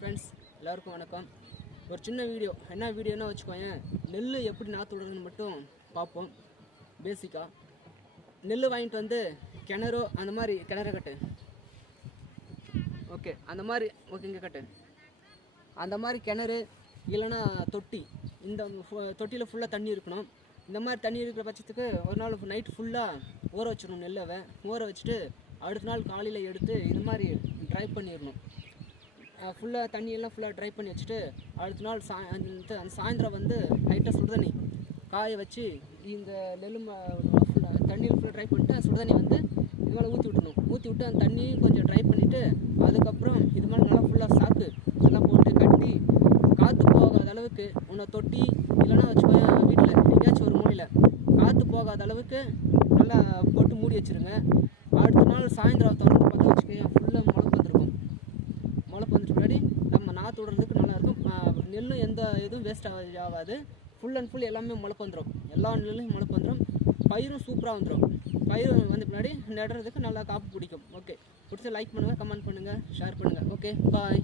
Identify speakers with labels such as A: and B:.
A: Friends எல்லாருக்கும் வணக்கம். ஒரு சின்ன வீடியோ. என்ன வீடியோனா வச்சுக்கோங்க நெல் எப்படி நாற்று விடுறதுன்னு மட்டும் பார்ப்போம். பேசிக்காக நெல் வாங்கிட்டு வந்து கிணறோ அந்த மாதிரி கிணற கட்டு. ஓகே அந்த மாதிரி ஓகேங்க கட்டு. அந்த மாதிரி கிணறு இல்லைன்னா தொட்டி. இந்த தொட்டியில் ஃபுல்லாக தண்ணி இருக்கணும். இந்த மாதிரி தண்ணி இருக்கிற பட்சத்துக்கு ஒரு நாள் நைட் ஃபுல்லாக ஊற வச்சிடணும் நெல்லவை. ஊற வச்சுட்டு அடுத்த நாள் காலையில் எடுத்து இது மாதிரி ட்ரை பண்ணிடணும். ஃபுல்லாக தண்ணியெல்லாம் ஃபுல்லாக ட்ரை பண்ணி வச்சுட்டு அடுத்த நாள் சா அந்த சாயந்தரம் வந்து லைட்டாக சுடுதண்ணி. காய வச்சு இந்த நெல் ஃபுல்லாக தண்ணியில் ஃபுல்லாக ட்ரை பண்ணிட்டு சுடுதண்ணி வந்து இது மேலே ஊற்றி விட்டணும் ஊற்றி விட்டு அந்த தண்ணியும் கொஞ்சம் ட்ரை பண்ணிவிட்டு அதுக்கப்புறம் இது மேலே நல்லா ஃபுல்லாக சாக்கு நல்லா போட்டு கட்டி காற்று போகாத அளவுக்கு உன்னை தொட்டி இல்லைன்னா வச்சுக்கோங்க வீட்டில் எங்கேயாச்சும் ஒரு மூலையில் காற்று போகாத அளவுக்கு நல்லா போட்டு மூடி வச்சிருங்க. அடுத்த நாள் சாயந்தரம் நெல்லும் எந்த இதுவும் வேஸ்ட் ஆகாது ஃபுல் அண்ட் ஃபுல் எல்லாமே முளைப்பு வந்துடும் எல்லா நெல்லும் முளைப்பு வந்துடும் பயிரும் சூப்பராக வந்துடும் பயிர் வந்து பின்னாடி நடுறதுக்கு நல்லா காப்பு பிடிக்கும். ஓகே பிடிச்ச லைக் பண்ணுங்கள் கமெண்ட் பண்ணுங்கள் ஷேர் பண்ணுங்கள் ஓகே பாய்